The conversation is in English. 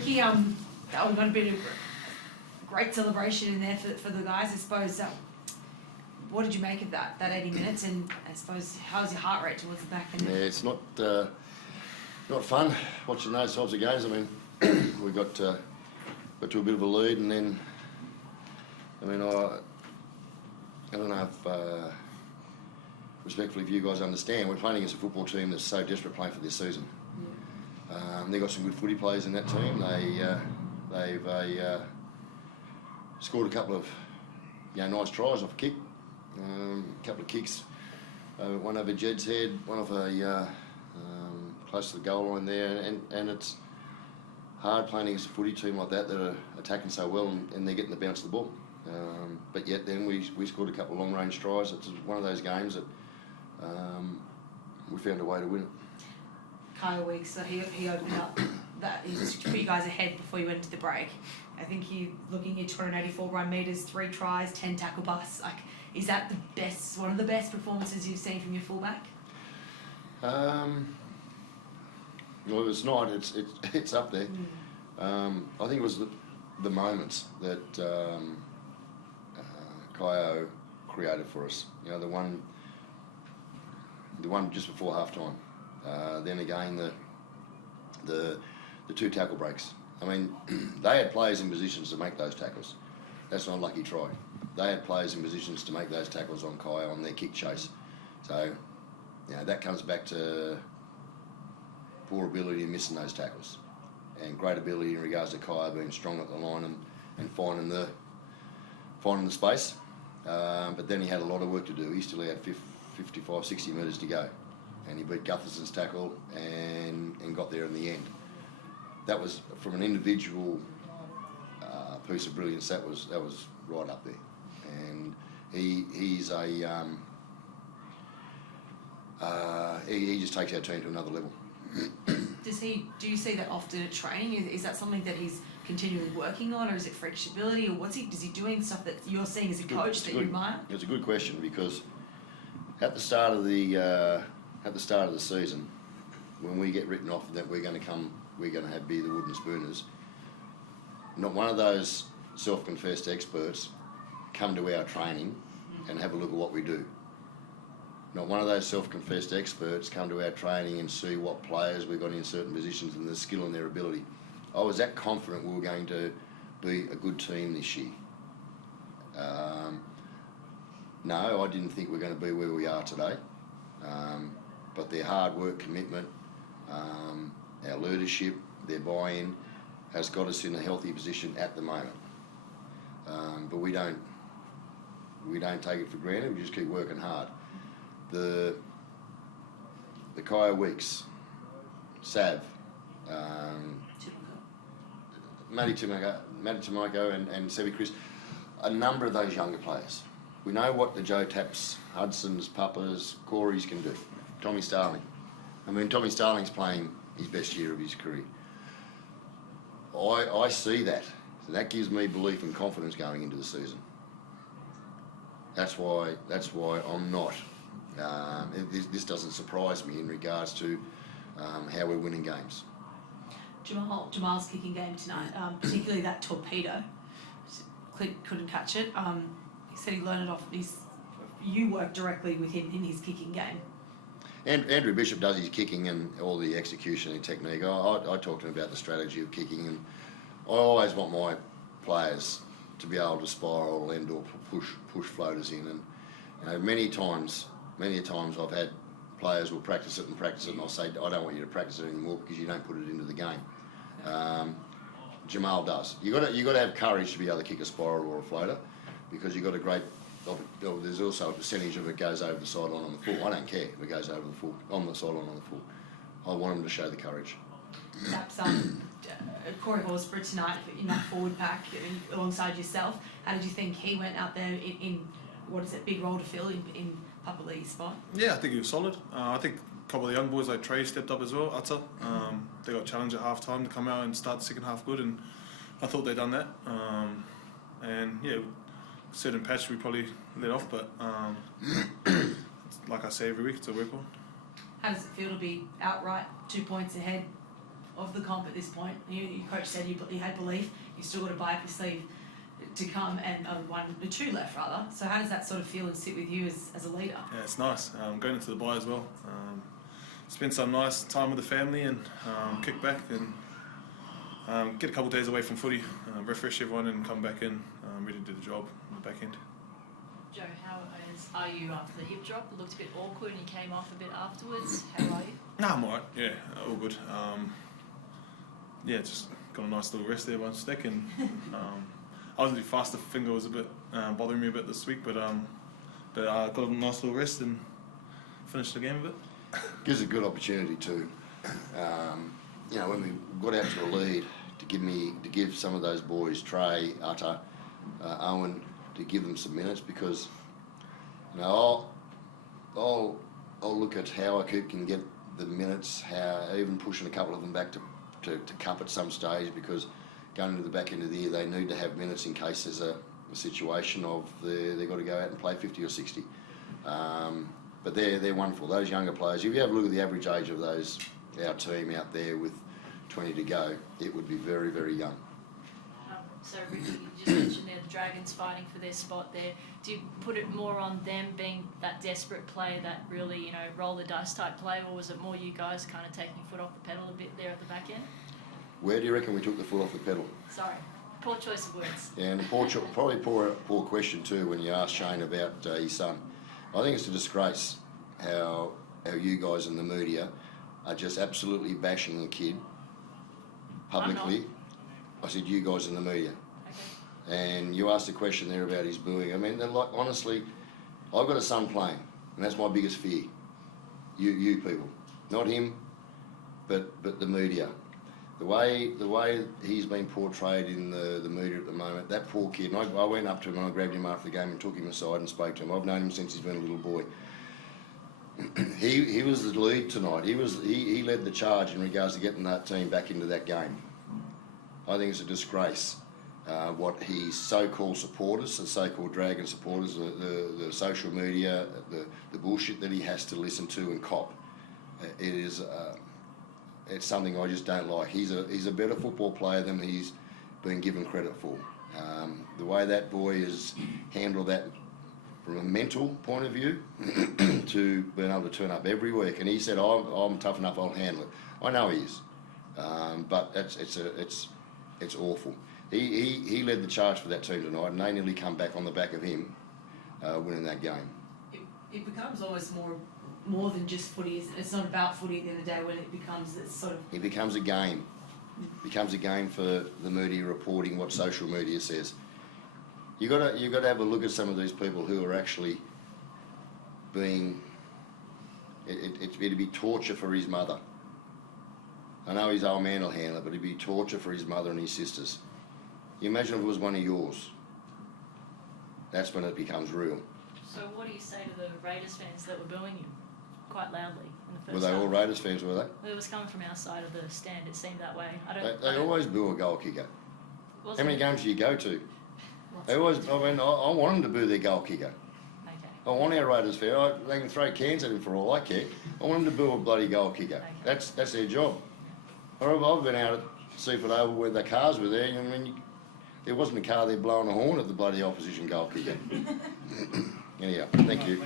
Ricky, we've got a bit of great celebration in there for the guys. I suppose, what did you make of that 80 minutes? And I suppose, how's your heart rate towards the back end? Yeah, it's not fun watching those types of games. I mean, we got to a bit of a lead, and then, I mean, I don't know if, respectfully, if you guys understand, we're playing against a football team that's so desperate playing for this season. They've got some good footy players in that team. They've scored a couple of nice tries off a kick, a couple of kicks, one over Jed's head, one off a close to the goal line there, and it's hard playing against a footy team like that are attacking so well and they're getting the bounce of the ball. But yet then we scored a couple of long range tries. It's one of those games that we found a way to win it. Kyle Weeks, so he opened up that, he just put you guys ahead before you went to the break. I think you looking at 284 run metres, 3 tries, 10 tackle busts. Like, is that one of the best performances you've seen from your fullback? Well, it's not. It's up there. I think it was the moments that Kaio created for us. You know, the one just before half time. Then again, the 2 tackle breaks. I mean, they had players in positions to make those tackles. That's not a lucky try. They had players in positions to make those tackles on Kaio on their kick chase. So, you know, that comes back to poor ability in missing those tackles, and great ability in regards to Kaio being strong at the line and finding the space. But then he had a lot of work to do. He still had 55, 60 metres to go, and he beat Gutherson's tackle and got there in the end. That was, from an individual piece of brilliance, that was right up there. And he's a he just takes our team to another level. Do you see that often at training? Is that something that he's continually working on, or is it flexibility, or is he doing stuff that you're seeing as a coach that you admire? It's a good question, because at the start of the season, when we get written off that we're going to be the wooden spooners, not one of those self-confessed experts come to our training and have a look at what we do. Not one of those self-confessed experts come to our training and see what players we've got in certain positions and the skill and their ability. I was that confident we were going to be a good team this year. No, I didn't think we were going to be where we are today. But their hard work, commitment, our leadership, their buy-in has got us in a healthy position at the moment. But we don't take it for granted. We just keep working hard. The Kaio Weeks, Sav, Matty Tomoko and Sebi Chris, a number of those younger players. We know what the Joe Taps, Hudson's, Papas, Corey's can do. Tommy Starling. I mean, Tommy Starling's playing his best year of his career. I see that. So that gives me belief and confidence going into the season. That's why I'm not. This doesn't surprise me in regards to how we're winning games. Jamal's kicking game tonight, particularly that torpedo. Couldn't catch it. He said he learned it off. You work directly with him in his kicking game. And Andrew Bishop does his kicking and all the execution and technique. I talk to him about the strategy of kicking, and I always want my players to be able to spiral and or push floaters in. And you know, many times I've had players will practice it, and I'll say, I don't want you to practice it anymore because you don't put it into the game. Jamal does. You got to have courage to be able to kick a spiral or a floater, because you've got a great. There's also a percentage of it goes over the sideline on the full. I don't care if it goes over the full on the sideline on the full. I want them to show the courage. Perhaps Corey Horsburgh tonight in that forward pack alongside yourself. How did you think he went out there in what is it, big role to fill in Papa Lee's spot? Yeah, I think he was solid. I think a couple of the young boys like Trey stepped up as well. Utter, they got challenged at half time to come out and start the second half good, and I thought they'd done that. And yeah, certain patch we probably let off, but like I say every week, it's a work on. How does it feel to be outright 2 points ahead of the comp at this point. Your coach said you had belief. You still got to buy up your sleeve to come, and two left rather. So how does that sort of feel and sit with you as a leader? Yeah, it's nice. Going into the bye as well. Spend some nice time with the family and kick back and get a couple of days away from footy, refresh everyone and come back in ready to do the job on the back end. Joe, are you after the hip drop? It looked a bit awkward and you came off a bit afterwards. How are you? No, I'm alright. Yeah, all good. Yeah, just got a nice little rest there one stick, and I wasn't too fast. The finger was a bit bothering me a bit this week, but I got a nice little rest and finished the game a bit. Gives a good opportunity too. When we got out to a lead, to give some of those boys, Trey, Utter, Owen, to give them some minutes, because I'll look at how I can get the minutes, how even pushing a couple of them back to cup at some stage, because going into the back end of the year they need to have minutes in case there's a situation of they've got to go out and play 50 or 60. But they're wonderful. Those younger players, if you have a look at the average age of our team out there with 20 to go, it would be very, very young. So Ricky, you just mentioned there the Dragons fighting for their spot there. Do you put it more on them being that desperate player, that really, roll the dice type play, or was it more you guys kind of taking your foot off the pedal a bit there at the back end? Where do you reckon we took the foot off the pedal? Sorry, poor choice of words. Yeah, and probably poor question too when you asked Shane about his son. I think it's a disgrace how you guys in the media are just absolutely bashing the kid publicly. I said you guys in the media. Okay. And you asked a question there about his booing. I mean, honestly, I've got a son playing, and that's my biggest fear. You people, not him, but the media. The way he's been portrayed in the media at the moment, that poor kid. And I went up to him and I grabbed him after the game and took him aside and spoke to him. I've known him since he's been a little boy. He was the lead tonight. He led the charge in regards to getting that team back into that game. I think it's a disgrace what his so-called supporters, the so-called Dragon supporters, the social media, the bullshit that he has to listen to and cop. It is. It's something I just don't like. He's a better football player than he's been given credit for. The way that boy has handled that from a mental point of view to being able to turn up every week, and he said, "I'm tough enough. I'll handle it." I know he is, but it's awful. He led the charge for that team tonight, and they nearly come back on the back of him winning that game. It becomes almost more than just footy. It's not about footy at the end of the day when it becomes this sort of... It becomes a game. It becomes a game for the media reporting what social media says. You got to have a look at some of these people who are actually being... It'd be torture for his mother. I know his old man will handle it, but it'd be torture for his mother and his sisters. You imagine if it was one of yours. That's when it becomes real. So what do you say to the Raiders fans that were booing you quite loudly in the first Were they half? all Raiders fans, were they? Well, it was coming from our side of the stand. It seemed that way. They always boo a goal kicker. How many games do you go to? Lots They of always. games. I mean, I want them to boo their goal kicker. Okay. I want our Raiders fans. They can throw cans at him for all I care. I want them to boo a bloody goal kicker. Okay. That's their job. I've been out at Seaford Oval where the cars were there, and I mean, there wasn't a car there blowing a horn at the bloody opposition goal kicker. Anyhow, thank you.